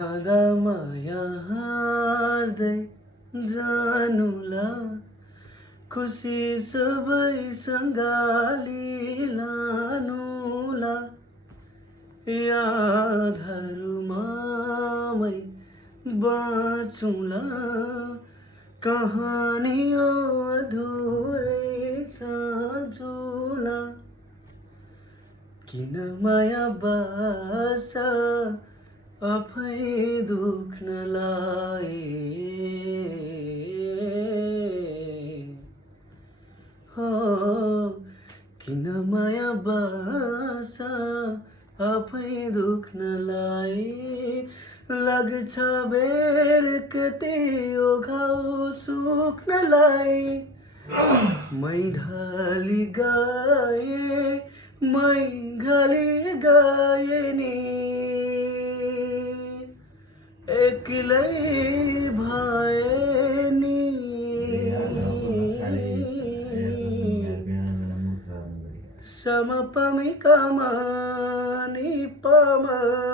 माया हाँस्दै जानुला खुसी सबैसँग लानुला यादहरूमामै बाँचुला कहानी यो अधुरै साँझुला किन माया बास आफै दुख्नलाई हो किन माया बास आफै दुख्नलाई लाग्छ बेर कति यो घाउ सुक्नलाई मै ढाली गए नि एक्लै भए नि समपमी कमानी पमा